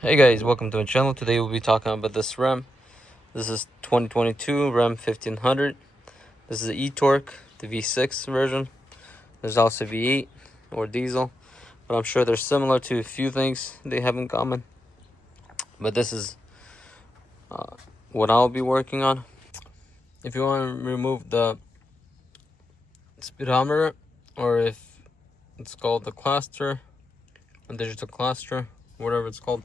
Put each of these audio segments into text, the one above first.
Hey guys, welcome to my channel. Today we'll be talking about this RAM. This is 2022 RAM 1500. This is the e-torque, the V6 version. There's also V8 or diesel, but I'm sure they're similar to a few things they have in common. But this is what I'll be working on. If you want to remove the speedometer, or if it's called the cluster, a digital cluster, whatever it's called.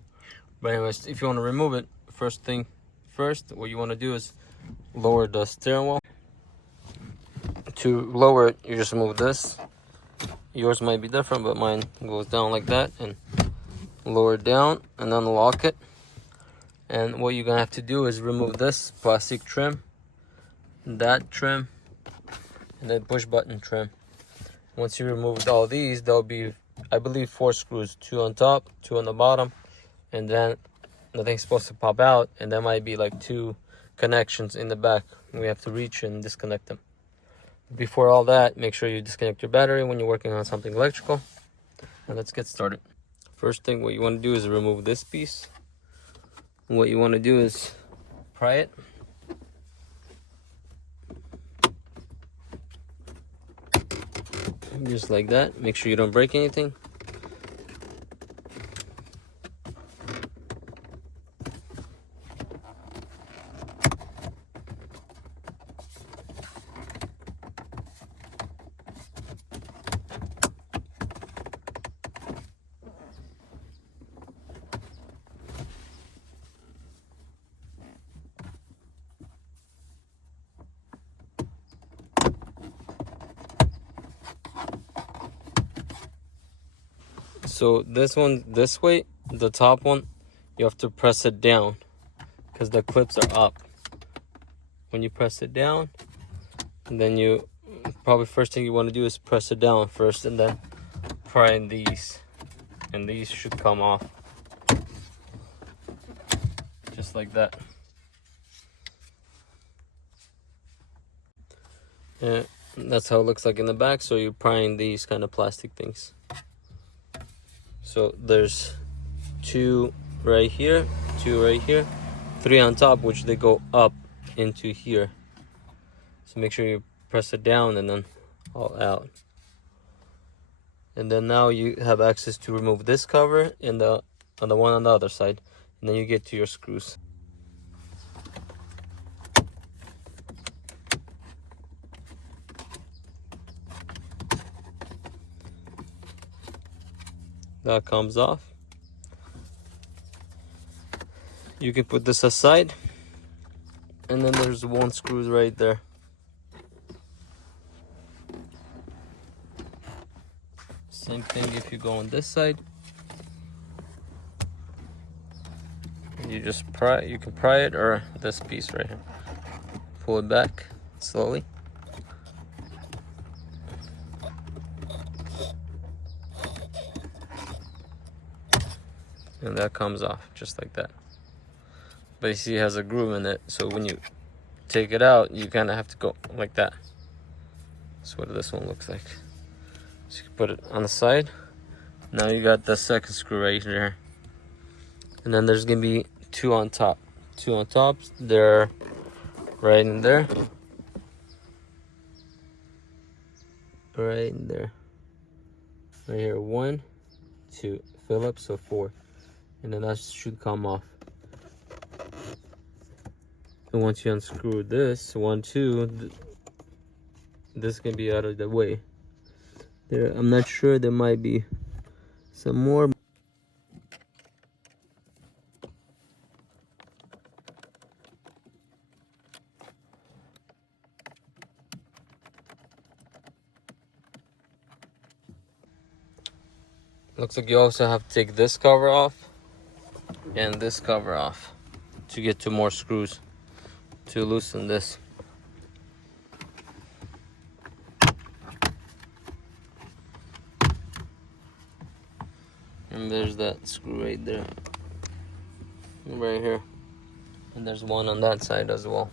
But anyways, if you want to remove it, first, what you want to do is lower the steering wheel. To lower it, you just move this. Yours might be different, but mine goes down like that and lower it down and then lock it. And what you're gonna have to do is remove this plastic trim, that trim, and then push button trim. Once you removed all these, there'll be, I believe, 4 screws, 2 on top, 2 on the bottom, and then nothing's supposed to pop out, and there might be like 2 connections in the back. We have to reach and disconnect them. Before all that, make sure you disconnect your battery when you're working on something electrical. And let's get started. First thing, what you want to do is remove this piece. And what you want to do is pry it. Just like that. Make sure you don't break anything. So this one, this way, the top one, you have to press it down because the clips are up. When you press it down, and then you probably first thing you want to do is press it down first and then pry in these, and these should come off just like that. And that's how it looks like in the back. So you're prying these kind of plastic things. So there's 2 right here, 2 right here, 3 on top, which they go up into here. So make sure you press it down and then all out. And then now you have access to remove this cover and the one on the other side, and then you get to your screws. That comes off. You can put this aside, and then there's 1 screw right there. Same thing if you go on this side. You just pry, you can pry it, or this piece right here. Pull it back slowly. And that comes off just like that. But you see it has a groove in it, so when you take it out, you kind of have to go like that. That's what this one looks like. So you can put it on the side. Now you got the second screw right here. And then there's gonna be 2 on top. 2 on top, they're right in there. Right in there. Right here, 1, 2, fill up, so 4. And then that should come off. And once you unscrew this, 1, 2, this can be out of the way. There, I'm not sure, there might be some more. Looks like you also have to take this cover off and this cover off to get 2 more screws to loosen this. And there's that screw right there, right here, and there's 1 on that side as well.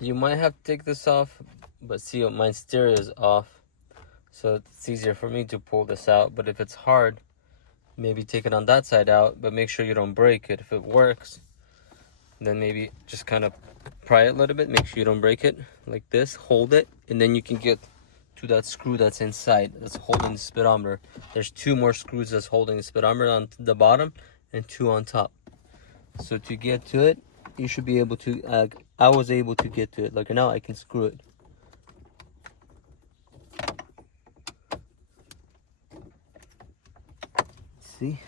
You might have to take this off, but see, my stereo is off, so it's easier for me to pull this out. But if it's hard, maybe take it on that side out, but make sure you don't break it. If it works, then maybe just kind of pry it a little bit, make sure you don't break it, like this, hold it, and then you can get to that screw that's inside, that's holding the speedometer. There's 2 more screws that's holding the speedometer on the bottom and 2 on top. So to get to it, you should be able to, I was able to get to it. Like now I can screw it. See?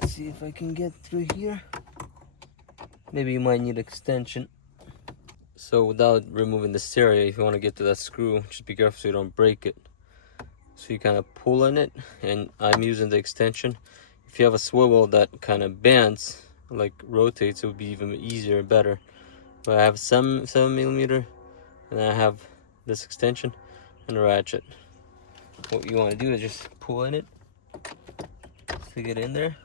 Let's see if I can get through here. Maybe you might need extension. So without removing the stereo, if you want to get to that screw, just be careful so you don't break it. So you kind of pull on it, and I'm using the extension. If you have a swivel that kind of bends, like rotates, it would be even easier and better. But I have 7mm, and I have this extension and a ratchet. What you want to do is just pull in it, stick it in there.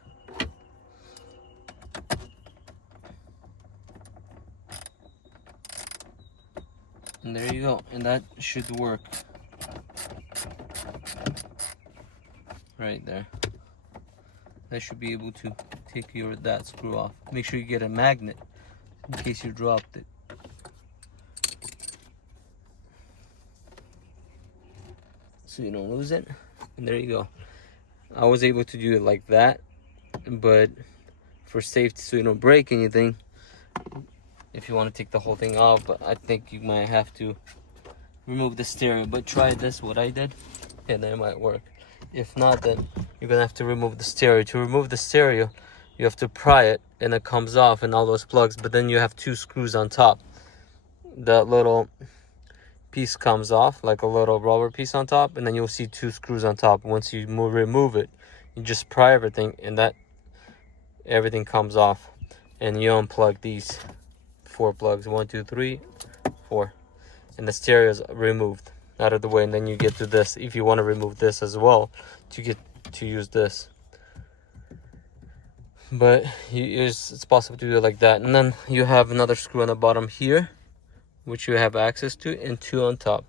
And there you go, and that should work. Right there. That should be able to take that screw off. Make sure you get a magnet in case you dropped it. So you don't lose it. And there you go. I was able to do it like that, but for safety so you don't break anything, if you want to take the whole thing off, but I think you might have to remove the stereo. But try this, what I did, and then it might work. If not, then you're gonna have to remove the stereo. To remove the stereo, you have to pry it, and it comes off and all those plugs, but then you have 2 screws on top. That little piece comes off, like a little rubber piece on top, and then you'll see 2 screws on top. Once you remove it, you just pry everything, and everything comes off, and you unplug these 4 plugs, 1, 2, 3, 4, and the stereo is removed out of the way. And then you get to this, if you want to remove this as well, to get to use this. But it's possible to do it like that. And then you have another screw on the bottom here, which you have access to, and 2 on top.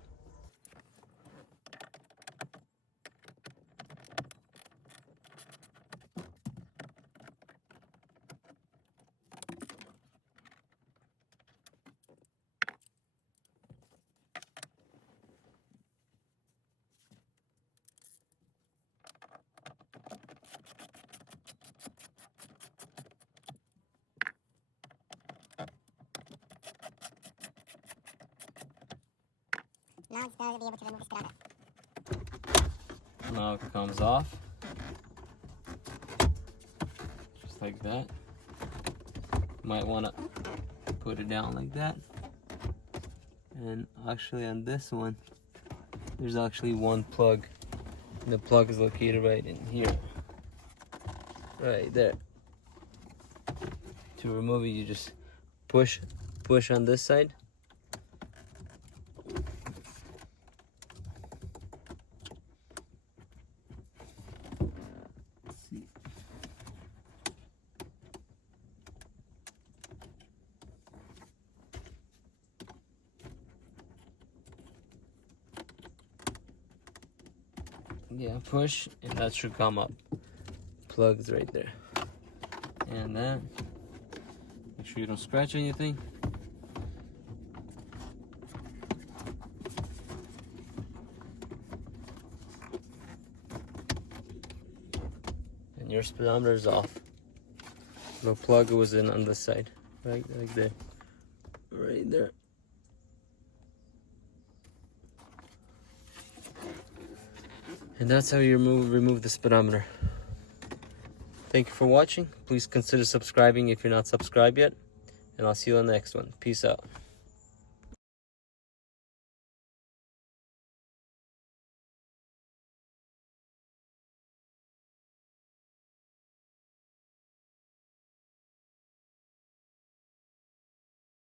Now it's going to be able to remove the speedometer. Now it comes off. Just like that. Might want to put it down like that. And actually on this one, there's actually 1 plug. And the plug is located right in here. Right there. To remove it, you just push on this side. Yeah, push, and that should come up. Plugs right there. And that. Make sure you don't scratch anything. And your speedometer is off. The plug was in on this side. Right there. Right there. And that's how you remove the speedometer. Thank you for watching. Please consider subscribing if you're not subscribed yet. And I'll see you on the next one. Peace out.